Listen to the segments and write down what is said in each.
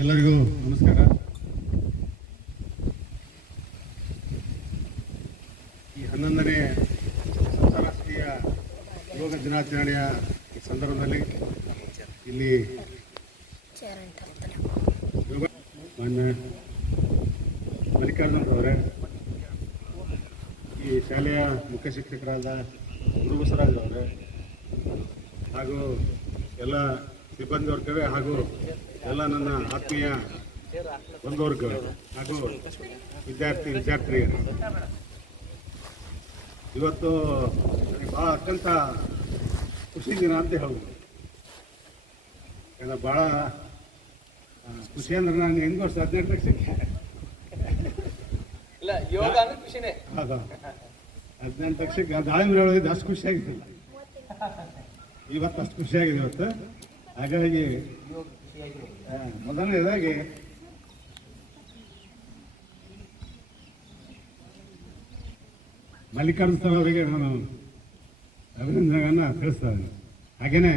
ಎಲ್ಲರಿಗೂ ನಮಸ್ಕಾರ. ಈ 11ನೇ ಅಂತಾರಾಷ್ಟ್ರೀಯ ಯೋಗ ದಿನಾಚರಣೆಯ ಸಂದರ್ಭದಲ್ಲಿ ಇಲ್ಲಿ ಯೋಗ ಮಾನ್ಯ ಮಲ್ಲಿಕಾರ್ಜುನ್ ಅವರೇ, ಈ ಶಾಲೆಯ ಮುಖ್ಯ ಶಿಕ್ಷಕರಾದ ಗುರು ಬಸವರಾಜ್ ಅವರೇ ಹಾಗೂ ಎಲ್ಲ ಸಿಬ್ಬಂದಿ ವರ್ಗವೇ ಹಾಗೂ ಎಲ್ಲ ನನ್ನ ಆತ್ಮೀಯ ಬಂಧುವರ್ಗವೇ ಹಾಗೂ ವಿದ್ಯಾರ್ಥಿನಿಯರು, ಇವತ್ತು ನನಗೆ ಭಾಳ ಅತ್ಯಂತ ಖುಷಿ ದಿನ ಅಂತ ಹೇಳ್ಬೋದು. ಯಾಕಂದ್ರೆ ಭಾಳ ಖುಷಿ ಅಂದ್ರೆ ನಾನು ಹೆಂಗೆ ವರ್ಷ 18 ಲಕ್ಷಕ್ಕೆ ಹೌದಾ 18 ಲಕ್ಷಕ್ಕೆ ದಾಳಿಂಬೆ ಹೇಳೋದಿದ್ದು ಅಷ್ಟು ಖುಷಿಯಾಗಿದ್ದಿಲ್ಲ. ಇವತ್ತು ಅಷ್ಟು ಖುಷಿಯಾಗಿದೆ ಇವತ್ತು. ಹಾಗಾಗಿ ಮೊದಲನೇದಾಗಿ ಮಲ್ಲಿಕಾರ್ಜುನ ಸರ್ ಅವರಿಗೆ ನಾನು ಅಭಿನಂದನೆಗಳನ್ನು ತಿಳಿಸ್ತಾ ಇದ್ದೀನಿ. ಹಾಗೆಯೇ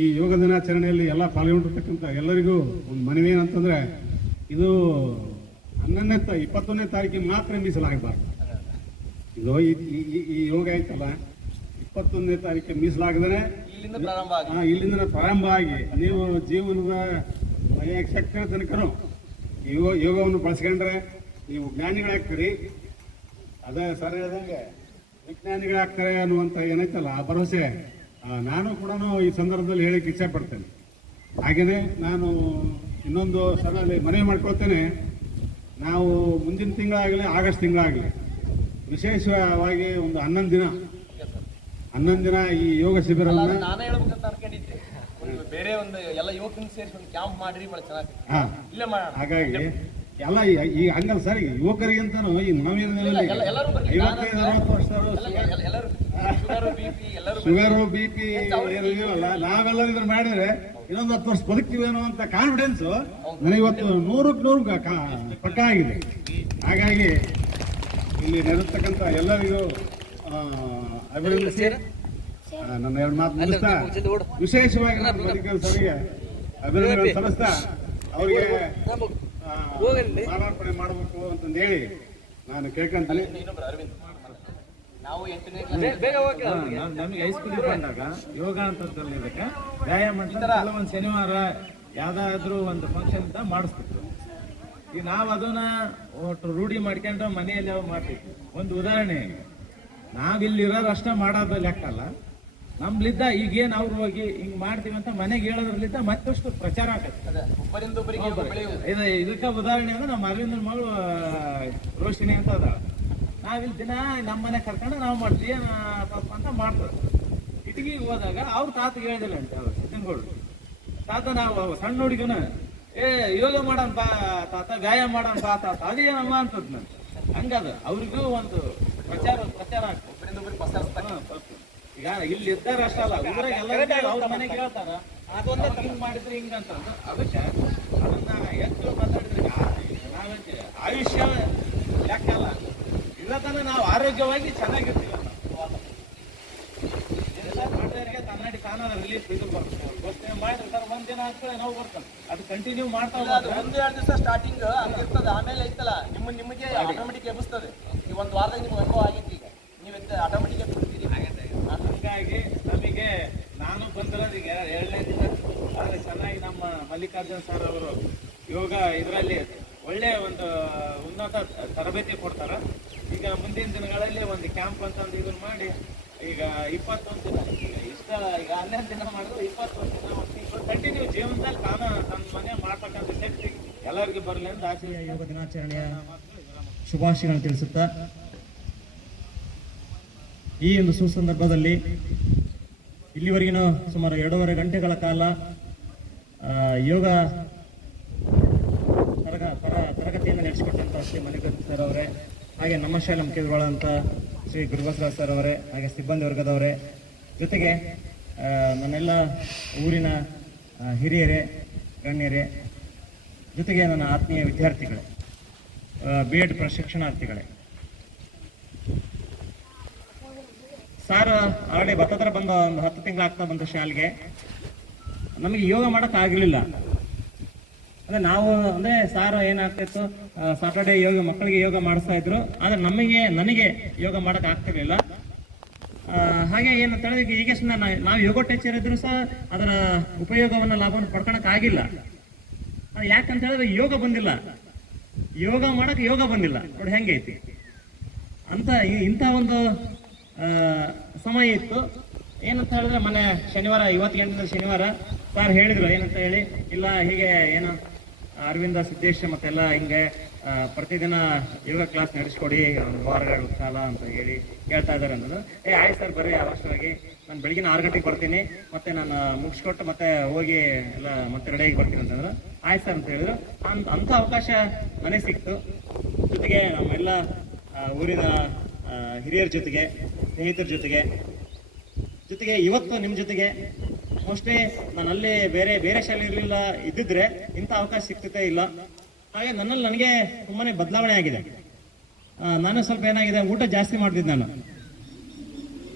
ಈ ಯೋಗ ದಿನಾಚರಣೆಯಲ್ಲಿ ಎಲ್ಲ ಪಾಲ್ಗೊಂಡಿರ್ತಕ್ಕಂಥ ಎಲ್ಲರಿಗೂ ಒಂದು ಮನವಿ ಏನಂತಂದರೆ, ಇದು 21ನೇ ತಾರೀಕಿಗೆ ಮಾತ್ರ ಮೀಸಲಾಗಬಾರ್ದು. ಇದು ಈ ಯೋಗ ಐತಲ್ಲ 21ನೇ ತಾರೀಕಿಗೆ ಮೀಸಲಾಗದೇ ಇಲ್ಲಿಂದ ಪ್ರಾರಂಭ ಆಗಿ ನೀವು ಜೀವನದ ಶಕ್ತಿಯ ತನಕರು ಯೋಗವನ್ನು ಬಳಸ್ಕೊಂಡ್ರೆ ನೀವು ಜ್ಞಾನಿಗಳಾಗ್ತೀರಿ. ಅದೇ ಸರ್ ಹೇಳಿದಂಗೆ ವಿಜ್ಞಾನಿಗಳಾಗ್ತಾರೆ ಅನ್ನುವಂಥ ಏನೈತಲ್ಲ ಆ ಭರವಸೆ ನಾನು ಕೂಡ ಈ ಸಂದರ್ಭದಲ್ಲಿ ಹೇಳಿಕ್ಕೆ ಇಚ್ಛೆ ಪಡ್ತೇನೆ. ಹಾಗೆಯೇ ನಾನು ಇನ್ನೊಂದು ಸಲ ಮನವಿ ಮಾಡ್ಕೊಳ್ತೇನೆ, ನಾವು ಮುಂದಿನ ತಿಂಗಳಾಗಲಿ ಆಗಸ್ಟ್ ತಿಂಗಳಾಗಲಿ ವಿಶೇಷವಾಗಿ ಒಂದು 11 ದಿನ ಈ ಯೋಗ ಶಿಬಿರವನ್ನು ನಾನೇ ಹೇಳ್ಬೇಕಂತ ಅನ್ಕೊಂಡಿದ್ದೆ. ಬೇರೆ ಒಂದು ಎಲ್ಲ ಯುವಕರನ್ನ ಸೇರಿಸಿ ಒಂದು ಕ್ಯಾಂಪ್ ಮಾಡ್ರಿ, ಭಾಳ ಚೆನ್ನಾಗಿ ಇಲ್ಲೇ ಮಾಡೋಣ. ಹಾಗಾಗಿ ಎಲ್ಲ ಈ ಹಂಗಲ್ಲ ಸರ್, ಯುವಕರಿಗಿಂತನೂ ಈ ನವೀನ 55-60 ವರ್ಷದವರು ಶುಗರು BP ಇರಲ್ಲ, ನಾವೆಲ್ಲರೂ ಇದನ್ನ ಮಾಡಿದ್ರೆ ಇನ್ನೊಂದು 10 ವರ್ಷ ಬದುಕ್ತೀವೇನೋ ಅಂತ ಕಾನ್ಫಿಡೆನ್ಸ್ ನನಗೆ ಇವತ್ತು 100% ಪಕ್ಕ ಆಗಿದೆ. ಹಾಗಾಗಿ ಇಲ್ಲಿ ನೆರೆಸ್ತಕ್ಕಂಥ ಎಲ್ಲರಿಗೂ ಅಭಿನಂದಿಸಿ ನನ್ನ 2 ಮಾತು ಮುಗಿಸ್ತಾ, ವಿಶೇಷವಾಗಿ ನಾನು ಮಲ್ಲಿಕಾರ್ಜುನ ಸರ್ಗೆ ಅಭಿನಂದನೆ ಸಲ್ಲಿಸ್ತಾ ಅವರಿಗೆ ಮಾಲಾರ್ಪಣೆ ಮಾಡಬೇಕು ಅಂತಂದು ಹೇಳಿ ನಾನು ಕೇಳ್ಕೊಂತೀನಿ. ನಮಗೆ ಹೈಸ್ಕೂಲಿಗೆ ಬಂದಾಗ ಯೋಗ ಅಂತ ಇದಕ್ಕೆ ವ್ಯಾಯಾಮ ಅಂತ ಒಂದು ಶನಿವಾರ ಯಾವ್ದಾದ್ರು ಒಂದು ಫಂಕ್ಷನ್ ಅಂತ ಮಾಡಿಸ್ತಿದ್ರು. ಈಗ ನಾವು ಅದನ್ನ ಒಟ್ಟು ರೂಢಿ ಮಾಡ್ಕೊಂಡ್ರೆ ಮನೆಯಲ್ಲಿ ಮಾಡ್ತಿದ್ವಿ. ಒಂದು ಉದಾಹರಣೆ, ನಾವಿಲ್ಲಿರೋರು ಅಷ್ಟೇ ಮಾಡೋದು ಲೆಕ್ಕಲ್ಲ, ನಮ್ಲಿದ್ದ ಈಗೇನು ಅವ್ರು ಹೋಗಿ ಹಿಂಗ್ ಮಾಡ್ತೀವಿ ಅಂತ ಮನೆಗೆ ಹೇಳೋದ್ರಲ್ಲಿದ್ದ ಮತ್ತಷ್ಟು ಪ್ರಚಾರ ಆಗತ್ತೆ. ಇದಕ್ಕೆ ಉದಾಹರಣೆ ಅಂದ್ರೆ ನಮ್ಮ ಅರವಿಂದನ ಮಗಳು ರೋಶಿನಿ ಅಂತ ಅದ. ನಾವಿಲ್ಲಿ ದಿನ ನಮ್ಮ ಮನೆ ಕರ್ಕೊಂಡು ನಾವು ಮಾಡ್ತೀವಿ ಅಂತ ಮಾಡ್ತಾರೆ. ಇಟಗಿಗೆ ಹೋದಾಗ ಅವ್ರ ತಾತಗೆ ಹೇಳಿದಿಲ್ಲ ಅಂತ ಅವ್ರು ಸಿದ್ದನಗೌಡ್ರು ತಾತ, ನಾವು ಸಣ್ಣ ಹುಡುಗನ ಯೋಗ ಮಾಡೋಣ ಬಾ ತಾತ, ವ್ಯಾಯಾಮ ಮಾಡೋಣ ಬಾ ತಾತ, ಅದೇನಮ್ಮ ಅಂತದ್ ನಾನು. ಹಂಗದ ಅವ್ರಿಗೂ ಒಂದು ಪ್ರಚಾರ ಆಗ್ತದೆ. ಈಗ ಇಲ್ಲಿ ಇದ್ದಾರೆ ಅಷ್ಟ ಅಲ್ಲ, ಊರಾಗ ಎಲ್ಲರಿಗೂ ಅವ್ರ ಮನೆಗೆ ಹೇಳ್ತಾರ ಅದೊಂದ ಹಿಂಗ್ ಮಾಡಿದ್ರೆ ಹಿಂಗಂತ. ಅದಕ್ಕೆ ಅದನ್ನ ಎಷ್ಟು ಮಾತಾಡಿದ್ರೆ ನಾವಂತೀವಿ ಆಯುಷ್ಯ ಲೆಕ್ಕ ಅಲ್ಲ, ಇರತನ ನಾವು ಆರೋಗ್ಯವಾಗಿ ಚೆನ್ನಾಗಿರ್ತೀವಿ. ಮಾಡಿದವರಿಗೆ ಕನ್ನಡಿ ತಾನಾದ ರಿಲೀಫ್ ಇದು ಬರ್ತದೆ ಮಾಡಿರ್ತಾರೆ. ಒಂದಿನ ಆಗ್ತದೆ ನಾವು ಬರ್ತಾನೆ, ಅದು ಕಂಟಿನ್ಯೂ ಮಾಡ್ತಾ ಹೋದ್ರೆ 1-2 ದಿವಸ ಸ್ಟಾರ್ಟಿಂಗ್ ಹಂಗಿರ್ತದೆ. ಆಮೇಲೆ ಐತಲ್ಲ ನಿಮಗೆ ಆಟೋಮೆಟಿಕ್ ಎಬ್ಬಿಸ್ತದೆ. ಈ ಒಂದು ವಾರದಾಗ ನಿಮ್ಗೆ ಅನುಭವ ಆಗೈತಿ. ಈಗ ನೀವು ಆಟೋಮೆಟಿಕ್ ಎಬ್ಬಿಸ್ತೀರಿ. ಹಾಗಾಗಿ ನಮಗೆ ನಾನು ಬಂದಿರೋದು ಈಗ 2ನೇ ದಿನ. ಆದರೆ ಚೆನ್ನಾಗಿ ನಮ್ಮ ಮಲ್ಲಿಕಾರ್ಜುನ್ ಸರ್ ಅವರು ಯೋಗ ಇದರಲ್ಲಿ ಒಳ್ಳೆ ಒಂದು ಉನ್ನತ ತರಬೇತಿ ಕೊಡ್ತಾರೆ. ಈಗ ಮುಂದಿನ ದಿನಗಳಲ್ಲಿ ಒಂದು ಕ್ಯಾಂಪ್ ಅಂತಂದು ಇದನ್ನ ಮಾಡಿ ಈಗ 21 ದಿನ, ಇಷ್ಟ ಈಗ 11 ದಿನ ಮಾಡಿದ್ರು 21 ದಿನ ಕಂಟಿನ್ಯೂ ಜೀವನದಲ್ಲಿ ತನ್ನ ಮನೆ ಮಾಡ್ತಕ್ಕಂಥ ಶಕ್ತಿ ಎಲ್ಲರಿಗೂ ಬರಲಿ ಅಂತ ಆಸೆ. ಯೋಗ ದಿನಾಚರಣೆಯ ಶುಭಾಶಯಗಳನ್ನು ತಿಳಿಸುತ್ತಾ, ಈ ಒಂದು ಸುಸಂದರ್ಭದಲ್ಲಿ ಇಲ್ಲಿವರೆಗಿನ ಸುಮಾರು 2.5 ಗಂಟೆಗಳ ಕಾಲ ಯೋಗ ತರಗತಿಯನ್ನು ನಡೆಸಿಕೊಟ್ಟಂಥ ಶ್ರೀ ಮಲ್ಲಿಕಾರ್ಜುನ ಸರ್ ಅವರೇ, ಹಾಗೆ ನಮ್ಮ ಶಾಲೆ ಮುಖ್ಯಗಳಂತ ಶ್ರೀ ಗುರುಬಸವರಾಜ್ ಸರ್ ಅವರೇ, ಹಾಗೆ ಸಿಬ್ಬಂದಿ ವರ್ಗದವರೇ, ಜೊತೆಗೆ ನನ್ನೆಲ್ಲ ಊರಿನ ಹಿರಿಯರೇ, ಗಣ್ಯರೇ, ಜೊತೆಗೆ ನನ್ನ ಆತ್ಮೀಯ ವಿದ್ಯಾರ್ಥಿಗಳೇ, B.Ed ಪ್ರಶಿಕ್ಷಣಾರ್ಥಿಗಳೇ, ಸಾರ್ ಆಲ್ರೆಡಿ ಬತ್ತತ್ರ ಬಂದ ಒಂದು 10 ತಿಂಗಳಾಗ್ತಾ ಬಂದ ಶಾಲೆಗೆ. ನಮಗೆ ಯೋಗ ಮಾಡೋಕ್ಕಾಗಲಿಲ್ಲ. ಅಂದ್ರೆ ನಾವು ಅಂದ್ರೆ ಸಾರ್ ಏನಾಗ್ತಿತ್ತು, ಸಾಟರ್ಡೆ ಯೋಗ ಮಕ್ಕಳಿಗೆ ಯೋಗ ಮಾಡಿಸ್ತಾ ಇದ್ರು, ಆದ್ರೆ ನನಗೆ ಯೋಗ ಮಾಡಕ್ ಆಗ್ತಿರ್ಲಿಲ್ಲ. ಹಾಗೆ ಏನಂತ ಹೇಳಿದ್ರೆ ಈಗ ನಾವು ಯೋಗ ಟೀಚರ್ ಇದ್ರು ಸಹ ಅದರ ಉಪಯೋಗವನ್ನ ಲಾಭವನ್ನು ಪಡ್ಕೊಳಕ್ ಆಗಿಲ್ಲ. ಯಾಕಂತ ಹೇಳಿದ್ರೆ ಯೋಗ ಬಂದಿಲ್ಲ, ಯೋಗ ಮಾಡಕ್ ಯೋಗ ಬಂದಿಲ್ಲ. ನೋಡಿ ಹೆಂಗೈತಿ ಅಂತ ಇಂಥ ಒಂದು ಸಮಯ ಇತ್ತು. ಏನಂತ ಹೇಳಿದ್ರೆ ಮೊನ್ನೆ ಶನಿವಾರ, ಇವತ್ತಿಗೆ ಶನಿವಾರ ಸಾರ್ ಹೇಳಿದ್ರು ಏನಂತ ಹೇಳಿ, ಇಲ್ಲ ಹೀಗೆ ಏನು ಅರವಿಂದ ಸಿದ್ದೇಶ್ ಮತ್ತೆಲ್ಲ ಹಿಂಗೆ ಪ್ರತಿದಿನ ಯೋಗ ಕ್ಲಾಸ್ ನಡೆಸ್ಕೊಡಿ ಒಂದು ವಾರಗಳ ಕಾಲ ಅಂತ ಹೇಳಿ ಹೇಳ್ತಾ ಇದ್ದಾರೆ ಅನ್ನೋದು. ಆಯ್ತು ಸರ್ ಬರ್ರಿ, ಅವಶ್ಯವಾಗಿ ನಾನು ಬೆಳಗಿನ 6 ಗಂಟೆಗೆ ಬರ್ತೀನಿ, ಮತ್ತೆ ನಾನು ಮುಗಿಸ್ಕೊಟ್ಟು ಮತ್ತೆ ಹೋಗಿ ಎಲ್ಲ ಮತ್ತೆ ರೆಡಿಯಾಗಿ ಬರ್ತೀನಿ ಅಂತಂದ್ರು. ಆಯ್ತು ಸರ್ ಅಂತ ಹೇಳಿದ್ರು. ಅಂಥ ಅವಕಾಶ ನನಗೆ ಸಿಕ್ತು. ಜೊತೆಗೆ ನಮ್ಮೆಲ್ಲ ಊರಿನ ಹಿರಿಯರ ಜೊತೆಗೆ, ಸ್ನೇಹಿತರ ಜೊತೆಗೆ ಇವತ್ತು ನಿಮ್ಮ ಜೊತೆಗೆ ಮೋಸ್ಟ್ಲಿ ನಾನು ಅಲ್ಲಿ ಬೇರೆ ಶಾಲೆ ಇರಲಿಲ್ಲ ಇದ್ದಿದ್ರೆ ಇಂಥ ಅವಕಾಶ ಸಿಗ್ತೈತೆ ಇಲ್ಲ. ಹಾಗೆ ನನಗೆ ತುಂಬಾನೇ ಬದಲಾವಣೆ ಆಗಿದೆ. ನಾನು ಸ್ವಲ್ಪ ಏನಾಗಿದೆ, ಊಟ ಜಾಸ್ತಿ ಮಾಡ್ತಿದ್ದೆ. ನಾನು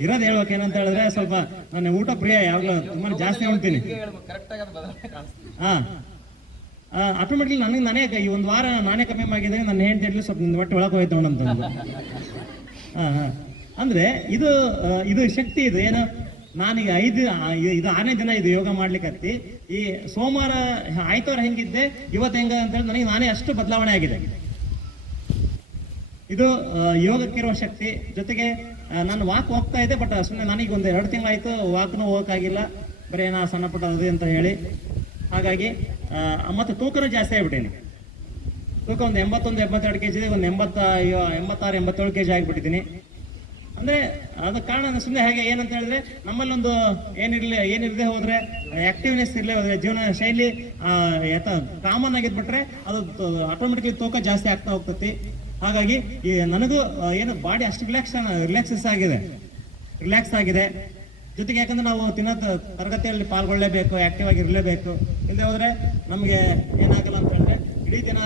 ಇರೋದು ಹೇಳ್ಬೇಕು ಏನಂತ ಹೇಳಿದ್ರೆ, ಸ್ವಲ್ಪ ನನ್ನ ಊಟ ಪ್ರಿಯ, ಯಾವಾಗಲೂ ತುಂಬಾ ಜಾಸ್ತಿ ಉಣ್ತೀನಿ. ಆಟೋಮೆಟಿಕ್ಲಿ ನಾನೇ ಈ ಒಂದು ವಾರ ನಾನೇ ಕಮ್ಮಿ ಮಾಡಿದ್ರೆ ನನ್ನ ಹೆಂಡತಿ ಸ್ವಲ್ಪ ನಿನ್ನ ಹೊಟ್ಟೆ ಒಳಗೆ ಹೋಯ್ತು ಅಂತಂದು. ಅಂದ್ರೆ ಇದು ಶಕ್ತಿ. ಇದು ಏನು, ನಾನೀಗ 6ನೇ ದಿನ ಇದು ಯೋಗ ಮಾಡ್ಲಿಕ್ಕೆ ಈ ಸೋಮವಾರ ಆಯ್ತವಾರ ಹೆಂಗಿದ್ದೆ, ಇವತ್ತು ಹೆಂಗ ಅಂತ ಹೇಳಿ ನನಗೆ ನಾನೇ ಅಷ್ಟು ಬದಲಾವಣೆ ಆಗಿದೆ. ಇದು ಯೋಗಕ್ಕಿರುವ ಶಕ್ತಿ. ಜೊತೆಗೆ ನಾನು ವಾಕ್ ಹೋಗ್ತಾ ಇದ್ದೆ, ಬಟ್ ಸುಮ್ಮನೆ ನನಗೆ ಒಂದು 2 ತಿಂಗಳಾಯ್ತು ವಾಕ್ನೂ ಹೋಗೋಕ್ಕಾಗಿಲ್ಲ, ಬರೀ ನಾ ಸಣ್ಣ ಪುಟ್ಟ ಅದು ಅಂತ ಹೇಳಿ. ಹಾಗಾಗಿ ಮತ್ತೆ ತೂಕನೂ ಜಾಸ್ತಿ ಆಗ್ಬಿಟ್ಟೇನೆ. ತೂಕ ಒಂದು 81-82 kg ಇದೆ, ಒಂದು 86-87 kg ಆಗಿಬಿಟ್ಟಿದ್ದೀನಿ. ಅಂದ್ರೆ ಅದಕ್ಕೆ ಕಾರಣ ಸುಮ್ಮನೆ ಹಾಗೆ ಏನಂತ ಹೇಳಿದ್ರೆ, ನಮ್ಮಲ್ಲಿ ಒಂದು ಏನಿರದೆ ಹೋದ್ರೆ, ಆಕ್ಟಿವ್ನೆಸ್ ಇರಲೇ ಹೋದ್ರೆ, ಜೀವನ ಶೈಲಿ ಕಾಮನ್ ಆಗಿದ್ಬಿಟ್ರೆ ಅದು ಆಟೋಮೆಟಿಕ್ಲಿ ತೂಕ ಜಾಸ್ತಿ ಆಗ್ತಾ ಹೋಗ್ತತಿ. ಹಾಗಾಗಿ ನನಗೂ ಏನು ಬಾಡಿ ಅಷ್ಟು ರಿಲ್ಯಾಕ್ಸ್ ಆಗಿದೆ. ಜೊತೆಗೆ ಯಾಕಂದ್ರೆ ನಾವು ತರಗತಿಯಲ್ಲಿ ಪಾಲ್ಗೊಳ್ಳಲೇಬೇಕು, ಆಕ್ಟಿವ್ ಆಗಿ ಇರಲೇಬೇಕು. ಇಲ್ಲದೆ ಹೋದ್ರೆ ನಮಗೆ ಏನಾಗಲ್ಲ ಅಂತ ಹೇಳಿದ್ರೆ ಇಡೀ ದಿನ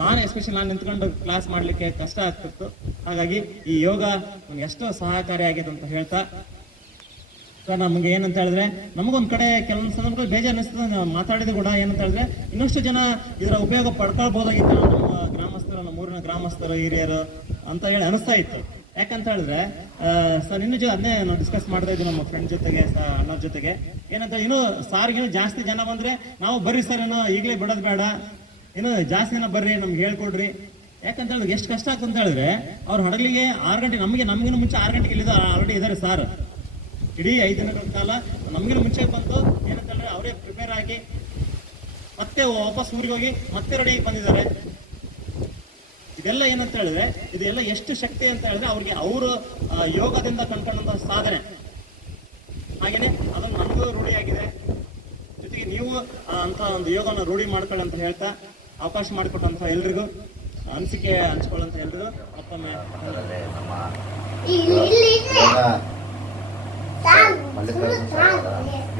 ನಾನು ಎಸ್ಪೆಷಲಿ ನಿಂತ್ಕೊಂಡು ಕ್ಲಾಸ್ ಮಾಡ್ಲಿಕ್ಕೆ ಕಷ್ಟ ಆಗ್ತಿತ್ತು. ಹಾಗಾಗಿ ಈ ಯೋಗ ನಮ್ಗೆ ಎಷ್ಟೋ ಸಹಕಾರಿಯಾಗಿದೆ ಅಂತ ಹೇಳ್ತಾ, ಸರ್ ನಮ್ಗೆ ಏನಂತ ಹೇಳಿದ್ರೆ, ನಮಗೊಂದ್ ಕಡೆ ಕೆಲವೊಂದು ಸಂದರ್ಭಗಳು ಬೇಜಾರು ಅನಿಸ್ತದೆ. ಮಾತಾಡಿದ್ರು ಕೂಡ ಏನಂತ ಹೇಳಿದ್ರೆ, ಇನ್ನಷ್ಟು ಜನ ಇದರ ಉಪಯೋಗ ಪಡ್ಕೊಳ್ಬಹುದಾಗಿತ್ತು ನಮ್ಮ ಗ್ರಾಮಸ್ಥರು, ನಮ್ಮ ಊರಿನ ಗ್ರಾಮಸ್ಥರು, ಹಿರಿಯರು ಅಂತ ಹೇಳಿ ಅನಿಸ್ತಾ ಇತ್ತು. ಯಾಕಂತ ಹೇಳಿದ್ರೆ ಸರ್ ಅದನ್ನೇ ನಾವು ಡಿಸ್ಕಸ್ ಮಾಡ್ತಾ ಇದ್ವಿ ನಮ್ಮ ಫ್ರೆಂಡ್ ಜೊತೆಗೆ, ಅಣ್ಣವ್ರ ಜೊತೆಗೆ. ಏನಂತ ಇನ್ನೂ ಸಾರಿಗೆ ಜಾಸ್ತಿ ಜನ ಬಂದ್ರೆ ನಾವು ಬರ್ರಿ ಸರ್, ಏನೋ ಈಗಲೇ ಬಿಡೋದು ಬೇಡ, ಏನೋ ಜಾಸ್ತಿ ಜನ ಬರ್ರಿ, ನಮ್ಗೆ ಹೇಳ್ಕೊಡ್ರಿ. ಯಾಕಂತ ಹೇಳಿದ್ರೆ ಎಷ್ಟು ಕಷ್ಟ ಆಗ್ತದೆ ಅಂತ ಹೇಳಿದ್ರೆ, ಅವ್ರು ಹಡಗಲಿಗೆ 6 ಗಂಟೆ, ನಮಗಿನ ಮುಂಚೆ 6 ಗಂಟೆಗೆ ಇಲ್ಲಿದ್ದು ಆಲ್ರೆಡಿ ಇದ್ದಾರೆ ಸಾರ್. ಇಡೀ 5 ದಿನಗಳ ಕಾಲ ನಮಗಿನ ಮುಂಚೆ ಬಂದು ಏನಂತ ಹೇಳಿದ್ರೆ ಅವರೇ ಪ್ರಿಪೇರ್ ಆಗಿ ಮತ್ತೆ ವಾಪಸ್ ಊರಿಗೆ ಹೋಗಿ ಮತ್ತೆ ರೆಡಿ ಆಗಿ ಬಂದಿದ್ದಾರೆ. ಇದೆಲ್ಲ ಏನಂತ ಹೇಳಿದ್ರೆ, ಇದೆಲ್ಲ ಎಷ್ಟು ಶಕ್ತಿ ಅಂತ ಹೇಳಿದ್ರೆ ಅವ್ರಿಗೆ ಅವರು ಯೋಗದಿಂದ ಕಂಡ್ಕೊಂಡಂತ ಸಾಧನೆ. ಹಾಗೇನೆ ಅದನ್ನು ನಮಗೂ ರೂಢಿಯಾಗಿದೆ. ಜೊತೆಗೆ ನೀವು ಅಂತ ಒಂದು ಯೋಗನ ರೂಢಿ ಮಾಡ್ಕೊಳ್ಳಿ ಅಂತ ಹೇಳ್ತಾ, ಅವಕಾಶ ಮಾಡಿಕೊಟ್ಟಂತ ಎಲ್ರಿಗೂ, ಅನಿಸಿಕೆ ಹಂಚ್ಕೊಳ್ಳಂತ ಎಲ್ರಿಗೂ ಮತ್ತೊಮ್ಮೆ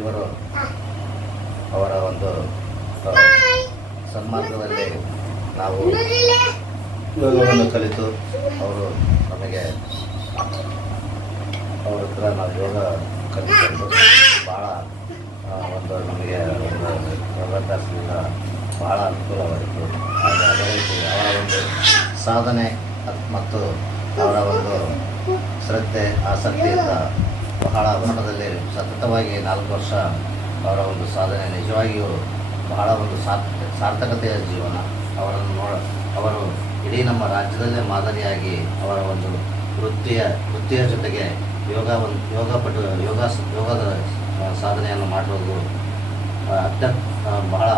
ಇವರು ಅವರ ಒಂದು ಸನ್ಮಾರ್ಗದಲ್ಲಿ ನಾವು ಯೋಗವನ್ನು ಕಲಿತು ಅವರು ನಮಗೆ ಅವ್ರ ಹತ್ರ ನಾವು ಯೋಗ ಕಲಿತು ಭಾಳ ಒಂದು ನಮಗೆ ಒಂದು ಯೋಗಾಭ್ಯಾಸದಿಂದ ಭಾಳ ಅನುಕೂಲವಾಯಿತು. ಹಾಗೆ ಅದೇ ರೀತಿ ಅವರ ಒಂದು ಸಾಧನೆ ಮತ್ತು ಅವರ ಒಂದು ಶ್ರದ್ಧೆ ಆಸಕ್ತಿಯಿಂದ ಬಹಳ ಮಟ್ಟದಲ್ಲಿ ಸತತವಾಗಿ 4 ವರ್ಷ ಅವರ ಒಂದು ಸಾಧನೆ ನಿಜವಾಗಿಯೂ ಬಹಳ ಒಂದು ಸಾರ್ಥಕತೆಯ ಜೀವನ. ಅವರು ಇಡೀ ನಮ್ಮ ರಾಜ್ಯದಲ್ಲೇ ಮಾದರಿಯಾಗಿ ಅವರ ಒಂದು ವೃತ್ತಿಯ ಜೊತೆಗೆ ಯೋಗದ ಸಾಧನೆಯನ್ನು ಮಾಡಿರೋದು ಬಹಳ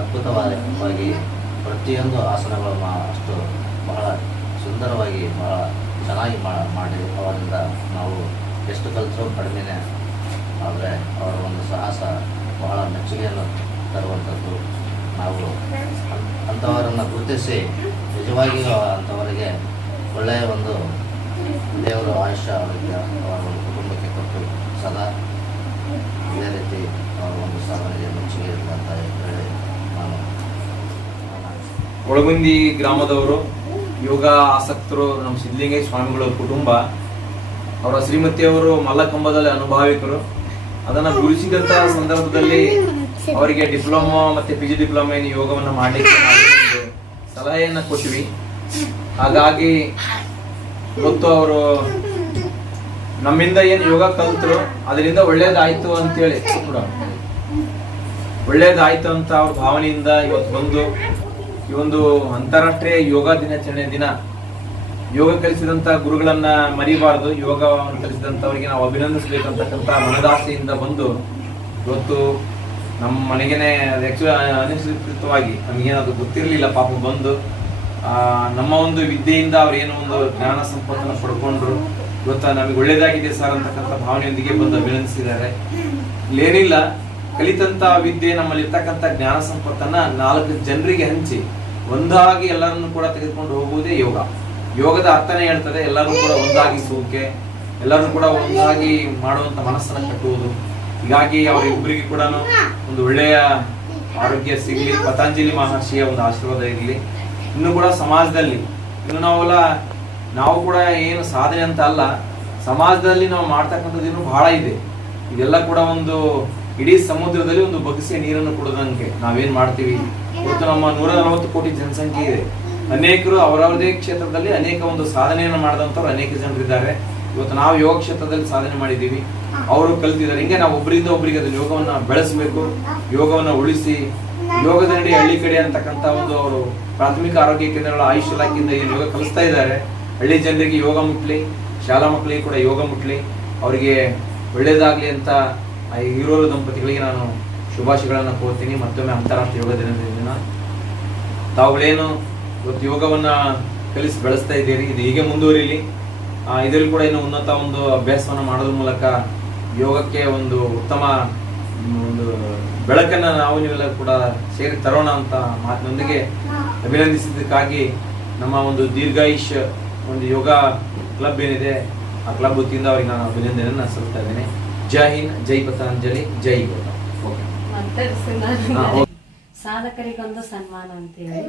ಅದ್ಭುತವಾಗಿ ಪ್ರತಿಯೊಂದು ಆಸನಗಳನ್ನು ಅಷ್ಟು ಬಹಳ ಸುಂದರವಾಗಿ ಬಹಳ ಚೆನ್ನಾಗಿ ಮಾಡಿ ಅವರಿಂದ ನಾವು ಎಷ್ಟು ಕಲಿತರೂ ಕಡಿಮೆನೇ. ಆದರೆ ಅವರ ಒಂದು ಸಾಹಸ ಬಹಳ ಮೆಚ್ಚುಗೆಯನ್ನು ತರುವಂಥದ್ದು. ನಾವು ಅಂಥವರನ್ನು ಗುರುತಿಸಿ ನಿಜವಾಗಿಯೂ ಅಂಥವರಿಗೆ ಒಳ್ಳೆಯ ಒಂದು ದೇವರು ಆಯುಷ್ಯ ಅವರಿಗೆ ಅವರ ಒಂದು ಕುಟುಂಬಕ್ಕೆ ಕೊಟ್ಟು ಸದಾ ಇದೇ ರೀತಿ ಅವರ ಒಂದು ಸಾಧನೆಗೆ ಮೆಚ್ಚುಗೆ ಇರಲಿ ಅಂತ ಹೇಳಿ ನಾನು ಒಳಗುಂದಿ ಗ್ರಾಮದವರು, ಯೋಗ ಆಸಕ್ತರು, ನಮ್ಮ ಸಿದ್ಧಲಿಂಗೇಶ್ವರ ಸ್ವಾಮಿಗಳ ಕುಟುಂಬ. ಅವರ ಶ್ರೀಮತಿಯವರು ಮಲ್ಲಕಂಬದಲ್ಲಿ ಅನುಭಾವಿಕರು. ಅದನ್ನು ಗುರುಸಿದಂತಹ ಸಂದರ್ಭದಲ್ಲಿ ಅವರಿಗೆ ಡಿಪ್ಲೊಮಾ ಮತ್ತೆ PG ಡಿಪ್ಲೊಮಾ ಏನು ಯೋಗವನ್ನ ಮಾಡಲಿಕ್ಕೆ ನಾವು ಒಂದು ಸಲಹೆಯನ್ನ ಕೊಟ್ವಿ. ಹಾಗಾಗಿ ಇವತ್ತು ಅವರು ನಮ್ಮಿಂದ ಏನು ಯೋಗ ಕಲ್ತರು ಅದರಿಂದ ಒಳ್ಳೇದಾಯ್ತು ಅಂತೇಳಿ ಕೂಡ ಒಳ್ಳೇದಾಯ್ತು ಅಂತ ಅವ್ರ ಭಾವನೆಯಿಂದ ಇವತ್ತು ಬಂದು ಈ ಒಂದು ಅಂತಾರಾಷ್ಟ್ರೀಯ ಯೋಗ ದಿನಾಚರಣೆ ದಿನ ಯೋಗ ಕಲಿಸಿದಂತ ಗುರುಗಳನ್ನ ಮರಿಬಾರದು, ಯೋಗವನ್ನು ಕಲಿಸಿದಂತವರಿಗೆ ನಾವು ಅಭಿನಂದಿಸಬೇಕಂತಕ್ಕಂಥ ಮನದಾಸೆಯಿಂದ ಬಂದು ಇವತ್ತು ನಮ್ಮ ಮನೆಗೇನೆ ಅನಿಶ್ಚಿತವಾಗಿ ನಮಗೇನದು ಗೊತ್ತಿರಲಿಲ್ಲ ಪಾಪ ಬಂದು ನಮ್ಮ ಒಂದು ವಿದ್ಯೆಯಿಂದ ಅವ್ರು ಏನೋ ಒಂದು ಜ್ಞಾನ ಸಂಪತ್ತನ್ನು ಪಡ್ಕೊಂಡ್ರು. ಇವತ್ತು ನಮಗೆ ಒಳ್ಳೇದಾಗಿದೆ ಸರ್ ಅಂತಕ್ಕಂಥ ಭಾವನೆಯೊಂದಿಗೆ ಬಂದು ಅಭಿನಂದಿಸಿದ್ದಾರೆ. ಇಲ್ಲೇನಿಲ್ಲ, ಕಲಿತಂತ ವಿದ್ಯೆ ನಮ್ಮಲ್ಲಿ ಇರ್ತಕ್ಕಂಥ ಜ್ಞಾನ ಸಂಪತ್ತನ್ನ 4 ಜನರಿಗೆ ಹಂಚಿ ಒಂದಾಗಿ ಎಲ್ಲರನ್ನು ಕೂಡ ತೆಗೆದುಕೊಂಡು ಹೋಗುವುದೇ ಯೋಗ. ಯೋಗದ ಅರ್ಥನೇ ಹೇಳ್ತದೆ ಎಲ್ಲರೂ ಕೂಡ ಒಂದಾಗಿಸುವಿಕೆ, ಎಲ್ಲರೂ ಕೂಡ ಒಂದಾಗಿ ಮಾಡುವಂತ ಮನಸ್ಸನ್ನ ಕಟ್ಟುವುದು. ಹೀಗಾಗಿ ಅವರಿಬ್ಬರಿಗೆ ಕೂಡ ಒಂದು ಒಳ್ಳೆಯ ಆರೋಗ್ಯ ಸಿಗಲಿ, ಪತಂಜಲಿ ಮಹರ್ಷಿಯ ಒಂದು ಆಶೀರ್ವಾದ ಇರಲಿ. ಇನ್ನು ಕೂಡ ಸಮಾಜದಲ್ಲಿ ಇನ್ನು ನಾವು ಕೂಡ ಏನು ಸಾಧನೆ ಅಂತ ಅಲ್ಲ, ಸಮಾಜದಲ್ಲಿ ನಾವು ಮಾಡ್ತಕ್ಕಂಥದ್ದು ಇನ್ನೂ ಬಹಳ ಇದೆ. ಇದೆಲ್ಲ ಕೂಡ ಒಂದು ಇಡೀ ಸಮುದ್ರದಲ್ಲಿ ಒಂದು ಬಗ್ಸೆ ನೀರನ್ನು ಕೊಡೋದಂಗೆ ನಾವೇನ್ ಮಾಡ್ತೀವಿ. ಇವತ್ತು ನಮ್ಮ 140 ಕೋಟಿ ಜನಸಂಖ್ಯೆ ಇದೆ. ಅನೇಕರು ಅವರವರದೇ ಕ್ಷೇತ್ರದಲ್ಲಿ ಅನೇಕ ಒಂದು ಸಾಧನೆಯನ್ನು ಮಾಡಿದಂಥವ್ರು ಅನೇಕ ಜನರಿದ್ದಾರೆ. ಇವತ್ತು ನಾವು ಯೋಗ ಕ್ಷೇತ್ರದಲ್ಲಿ ಸಾಧನೆ ಮಾಡಿದ್ದೀವಿ, ಅವರು ಕಲ್ತಿದ್ದಾರೆ. ಹಿಂಗೆ ನಾವು ಒಬ್ಬರಿಂದ ಒಬ್ಬರಿಗೆ ಅದನ್ನ ಯೋಗವನ್ನ ಬೆಳೆಸಬೇಕು, ಯೋಗವನ್ನ ಉಳಿಸಿ, ಯೋಗದ ನಡಿ ಹಳ್ಳಿ ಕಡೆ ಅಂತಕ್ಕಂಥ ಒಂದು ಅವರು ಪ್ರಾಥಮಿಕ ಆರೋಗ್ಯ ಕೇಂದ್ರಗಳ ಆಯುಷ್ ಇಲಾಖೆಯಿಂದ ಈ ಯೋಗ ಕಲಿಸ್ತಾ ಇದ್ದಾರೆ. ಹಳ್ಳಿ ಜನರಿಗೆ ಯೋಗ ಮುಟ್ಲಿ, ಶಾಲಾ ಮಕ್ಕಳಿಗೆ ಕೂಡ ಯೋಗ ಮುಟ್ಲಿ, ಅವರಿಗೆ ಒಳ್ಳೇದಾಗ್ಲಿ ಅಂತ ಹಿರೋರು ದಂಪತಿಗಳಿಗೆ ನಾನು ಶುಭಾಶಯಗಳನ್ನು ಕೋರ್ತೀನಿ. ಮತ್ತೊಮ್ಮೆ ಅಂತಾರಾಷ್ಟ್ರೀಯ ಯೋಗ ದಿನದ ದಿನ ತಾವುಗಳೇನು ಇವತ್ತು ಯೋಗವನ್ನ ಕಲಿಸಿ ಬೆಳೆಸ್ತಾ ಇದ್ದೀರಿ, ಇದು ಹೀಗೆ ಮುಂದುವರಿಲಿ. ಇದರಲ್ಲಿ ಕೂಡ ಇನ್ನು ಉನ್ನತ ಒಂದು ಅಭ್ಯಾಸವನ್ನು ಮಾಡೋದ್ರ ಮೂಲಕ ಯೋಗಕ್ಕೆ ಒಂದು ಉತ್ತಮ ಒಂದು ಬೆಳಕನ್ನ ನಾವು ನೀವೆಲ್ಲ ಕೂಡ ಸೇರಿ ತರೋಣ ಅಂತ ಮಾತಿನೊಂದಿಗೆ ಅಭಿನಂದಿಸಿದ್ದಕ್ಕಾಗಿ ನಮ್ಮ ಒಂದು ದೀರ್ಘಾಯುಷ್ ಒಂದು ಯೋಗ ಕ್ಲಬ್ ಏನಿದೆ ಆ ಕ್ಲಬ್ ವತಿಯಿಂದ ಅವರಿಗೆ ನಾನು ಅಭಿನಂದನೆಯನ್ನು ಸಲ್ಲಿಸ್ತಾ ಇದ್ದೇನೆ. ಜೈ ಹಿಂದ್, ಜೈ ಪತಂಜಲಿ, ಜೈ ಯೋಗ. ಸಾಧಕರಿಗೊಂದು ಸನ್ಮಾನ ಅಂತೇಳಿ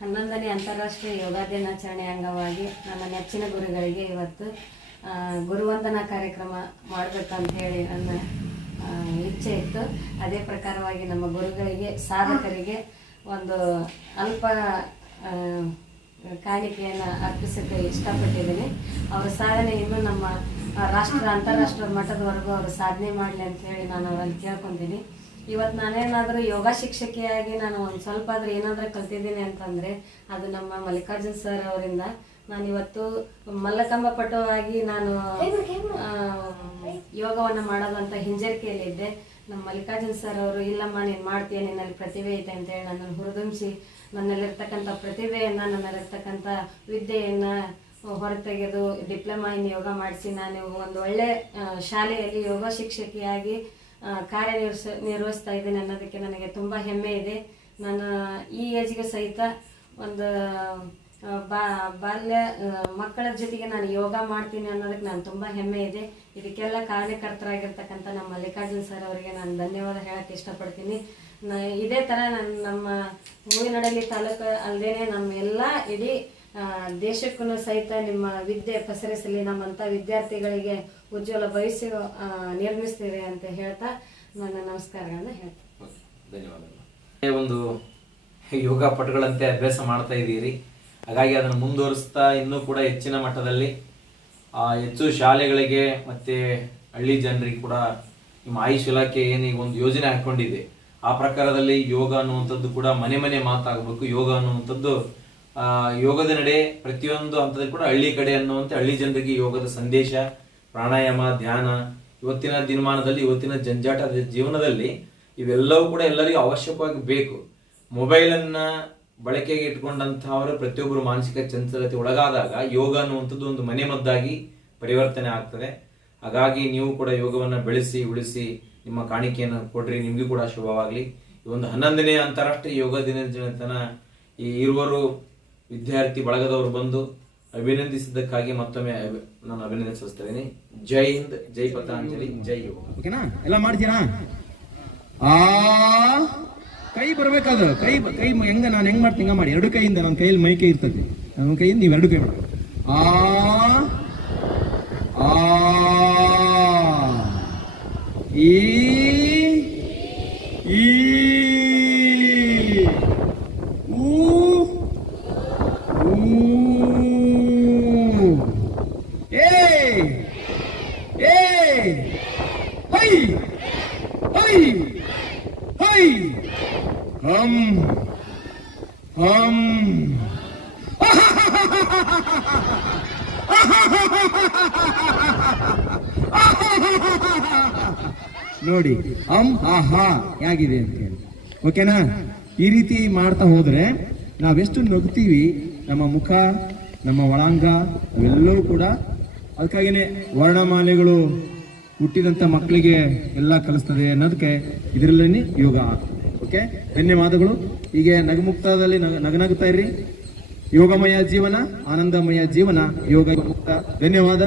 11ನೇ ಅಂತಾರಾಷ್ಟ್ರೀಯ ಯೋಗ ದಿನಾಚರಣೆ ಅಂಗವಾಗಿ ನನ್ನ ನೆಚ್ಚಿನ ಗುರುಗಳಿಗೆ ಇವತ್ತು ಗುರುವಂದನಾ ಕಾರ್ಯಕ್ರಮ ಮಾಡಬೇಕಂತ ಹೇಳಿ ನನ್ನ ಇಚ್ಛೆ ಇತ್ತು. ಅದೇ ಪ್ರಕಾರವಾಗಿ ನಮ್ಮ ಗುರುಗಳಿಗೆ, ಸಾಧಕರಿಗೆ ಒಂದು ಅಲ್ಪ ಕಾಣಿಕೆಯನ್ನು ಅರ್ಪಿಸಕ್ಕೆ ಇಷ್ಟಪಟ್ಟಿದ್ದೀನಿ. ಅವರ ಸಾಧನೆ ಇನ್ನೂ ನಮ್ಮ ಅಂತಾರಾಷ್ಟ್ರೀಯ ಮಟ್ಟದವರೆಗೂ ಅವರು ಸಾಧನೆ ಮಾಡಲಿ ಅಂತ ಹೇಳಿ ನಾನು ಅವರಲ್ಲಿ ಕೇಳ್ಕೊತೀನಿ. ಇವತ್ತು ನಾನೇನಾದರೂ ಯೋಗ ಶಿಕ್ಷಕಿಯಾಗಿ ನಾನು ಒಂದು ಸ್ವಲ್ಪ ಆದರೂ ಏನಾದರೂ ಕಲ್ತಿದ್ದೀನಿ ಅಂತಂದರೆ ಅದು ನಮ್ಮ ಮಲ್ಲಿಕಾರ್ಜುನ್ ಸರ್ ಅವರಿಂದ. ನಾನಿವತ್ತು ಮಲ್ಲಕಂಬ ಪಟುವಾಗಿ ನಾನು ಯೋಗವನ್ನು ಮಾಡೋದು ಅಂತ ಹಿಂಜರಿಕೆಯಲ್ಲಿದ್ದೆ. ನಮ್ಮ ಮಲ್ಲಿಕಾರ್ಜುನ್ ಸರ್ ಅವರು ಇಲ್ಲಮ್ಮ ನೀನು ಮಾಡ್ತೀಯ, ನಿನ್ನಲ್ಲಿ ಪ್ರತಿಭೆ ಐತೆ ಅಂತೇಳಿ ನನ್ನನ್ನು ಹುರಿದುಂಬಿಸಿ ನನ್ನಲ್ಲಿರ್ತಕ್ಕಂಥ ಪ್ರತಿಭೆಯನ್ನು, ನನ್ನಲ್ಲಿರ್ತಕ್ಕಂಥ ವಿದ್ಯೆಯನ್ನು ಹೊರತೆಗೆದು ಡಿಪ್ಲೊಮಾ ಇನ್ ಯೋಗ ಮಾಡಿಸಿ ನಾನು ಒಂದು ಒಳ್ಳೆ ಶಾಲೆಯಲ್ಲಿ ಯೋಗ ಶಿಕ್ಷಕಿಯಾಗಿ ನಿರ್ವಹಿಸ್ತಾ ಇದ್ದೇನೆ ಅನ್ನೋದಕ್ಕೆ ನನಗೆ ತುಂಬ ಹೆಮ್ಮೆ ಇದೆ. ನಾನು ಈ ಏಜ್ಗೆ ಸಹಿತ ಒಂದು ಬಾಲ್ಯ ಮಕ್ಕಳ ಜೊತೆಗೆ ನಾನು ಯೋಗ ಮಾಡ್ತೀನಿ ಅನ್ನೋದಕ್ಕೆ ನಾನು ತುಂಬ ಹೆಮ್ಮೆ ಇದೆ. ಇದಕ್ಕೆಲ್ಲ ಕಾರಣಕರ್ತರಾಗಿರ್ತಕ್ಕಂಥ ನಮ್ಮ ಮಲ್ಲಿಕಾರ್ಜುನ್ ಸರ್ ಅವರಿಗೆ ನಾನು ಧನ್ಯವಾದ ಹೇಳಕ್ಕೆ ಇಷ್ಟಪಡ್ತೀನಿ. ಇದೇ ಥರ ನಮ್ಮ ಹೂವಿನಡಲಿ ತಾಲೂಕು ಅಲ್ಲದೇ ನಮ್ಮ ಎಲ್ಲ ಇಡೀ ದೇಶಕ್ಕೂ ಸಹಿತ ನಿಮ್ಮ ವಿದ್ಯೆ ಪಸರಿಸಲಿ, ನಮ್ಮಂಥ ವಿದ್ಯಾರ್ಥಿಗಳಿಗೆ ಉಜ್ವಲ ಭವಿಷ್ಯ ನಿರ್ಮಿಸ್ತೀರಿ ಅಂತ ಹೇಳ್ತಾ ನನ್ನ ನಮಸ್ಕಾರಗಳನ್ನ ಹೇಳ್ತೀನಿ. ಧನ್ಯವಾದಗಳು. ಒಂದು ಯೋಗ ಪಟುಗಳಂತೆ ಅಭ್ಯಾಸ ಮಾಡ್ತಾ ಇದ್ದೀರಿ, ಹಾಗಾಗಿ ಅದನ್ನು ಮುಂದುವರಿಸ್ತಾ ಇನ್ನೂ ಕೂಡ ಹೆಚ್ಚಿನ ಮಟ್ಟದಲ್ಲಿ ಹೆಚ್ಚು ಶಾಲೆಗಳಿಗೆ ಮತ್ತೆ ಹಳ್ಳಿ ಜನರಿಗೆ ಕೂಡ ನಿಮ್ಮ ಆಯುಷ್ ಇಲಾಖೆ ಏನೀಗ ಒಂದು ಯೋಜನೆ ಹಾಕೊಂಡಿದೆ ಆ ಪ್ರಕಾರದಲ್ಲಿ ಯೋಗ ಅನ್ನುವಂಥದ್ದು ಕೂಡ ಮನೆ ಮನೆ ಮಾತಾಗಬೇಕು. ಯೋಗ ಅನ್ನುವಂಥದ್ದು ಯೋಗದ ನಡೆ ಪ್ರತಿಯೊಂದು ಹಂತದಲ್ಲಿ ಕೂಡ ಹಳ್ಳಿ ಕಡೆ ಅನ್ನುವಂತೆ ಹಳ್ಳಿ ಜನರಿಗೆ ಯೋಗದ ಸಂದೇಶ, ಪ್ರಾಣಾಯಾಮ, ಧ್ಯಾನ ಇವತ್ತಿನ ದಿನಮಾನದಲ್ಲಿ, ಇವತ್ತಿನ ಜಂಜಾಟದ ಜೀವನದಲ್ಲಿ ಇವೆಲ್ಲವೂ ಕೂಡ ಎಲ್ಲರಿಗೂ ಅವಶ್ಯಕವಾಗಿ ಬೇಕು. ಮೊಬೈಲನ್ನ ಬಳಕೆಗೆ ಇಟ್ಕೊಂಡಂತಹವರು ಪ್ರತಿಯೊಬ್ಬರು ಮಾನಸಿಕ ಚಂಚಲತೆ ಒಳಗಾದಾಗ ಯೋಗ ಅನ್ನುವಂಥದ್ದು ಒಂದು ಮನೆ ಮದ್ದಾಗಿ ಪರಿವರ್ತನೆ ಆಗ್ತದೆ. ಹಾಗಾಗಿ ನೀವು ಕೂಡ ಯೋಗವನ್ನ ಬೆಳೆಸಿ ಉಳಿಸಿ ನಿಮ್ಮ ಕಾಣಿಕೆಯನ್ನು ಕೊಡ್ರಿ, ನಿಮ್ಗೂ ಕೂಡ ಶುಭವಾಗಲಿ. ಈ ಒಂದು 11ನೇ ಅಂತಾರಾಷ್ಟ್ರೀಯ ಯೋಗ ದಿನಾಚರಣೆತನ ಈ ಇರುವರು ವಿದ್ಯಾರ್ಥಿ ಬಳಗದವರು ಬಂದು ಅಭಿನಂದಿಸಿದ್ದಕ್ಕಾಗಿ ಮತ್ತೊಮ್ಮೆ ನಾನು ಅಭಿನಂದನೆ ಸಲ್ಲಿಸ್ತಾ. ಜೈ ಹಿಂದ್, ಜೈ ಪತಂಜಲಿ, ಜೈ ಯೋಗ. ಓಕೆನಾ? ಎಲ್ಲ ಮಾಡ್ತೀರಾ? ಕೈ ಬರ್ಬೇಕಾದ್ರೆ ಕೈ ಹೆಂಗ ನಾನು ಹೆಂಗ್ ಮಾಡ್ತೀನಿ ಮಾಡಿ, ಎರಡು ಕೈಯಿಂದ ನನ್ನ ಕೈಯಲ್ಲಿ ಮೈಕೈ ಇರ್ತದೆ, ನನ್ನ ಕೈಯಿಂದ ನೀವು ಎರಡು ಕೈ ಮಾಡಿ. ಈ ಹೈ ಹಮ್ ಹಮ್ ನೋಡಿ ಆಹಾ ಹೇಗಿದೆ ಅಂತ ಹೇಳಿ. ಓಕೆನಾ? ಈ ರೀತಿ ಮಾಡ್ತಾ ಹೋದ್ರೆ ನಾವೆಷ್ಟು ನಗ್ತೀವಿ, ನಮ್ಮ ಮುಖ, ನಮ್ಮ ಒಳಾಂಗ ಅವೆಲ್ಲವೂ ಕೂಡ. ಅದಕ್ಕಾಗಿನೇ ವರ್ಣಮಾಲೆಗಳು ಹುಟ್ಟಿದಂಥ ಮಕ್ಕಳಿಗೆ ಎಲ್ಲ ಕಲಿಸ್ತದೆ ಅನ್ನೋದಕ್ಕೆ ಇದರಲ್ಲೇ ಯೋಗ. ಓಕೆ, ಧನ್ಯವಾದಗಳು. ಹೀಗೆ ನಗುಮುಕ್ತದಲ್ಲಿ ನಗನಗುತ್ತಾ ಇರ್ರಿ. ಯೋಗಮಯ ಜೀವನ, ಆನಂದಮಯ ಜೀವನ, ಯೋಗ ಮುಕ್ತ. ಧನ್ಯವಾದ.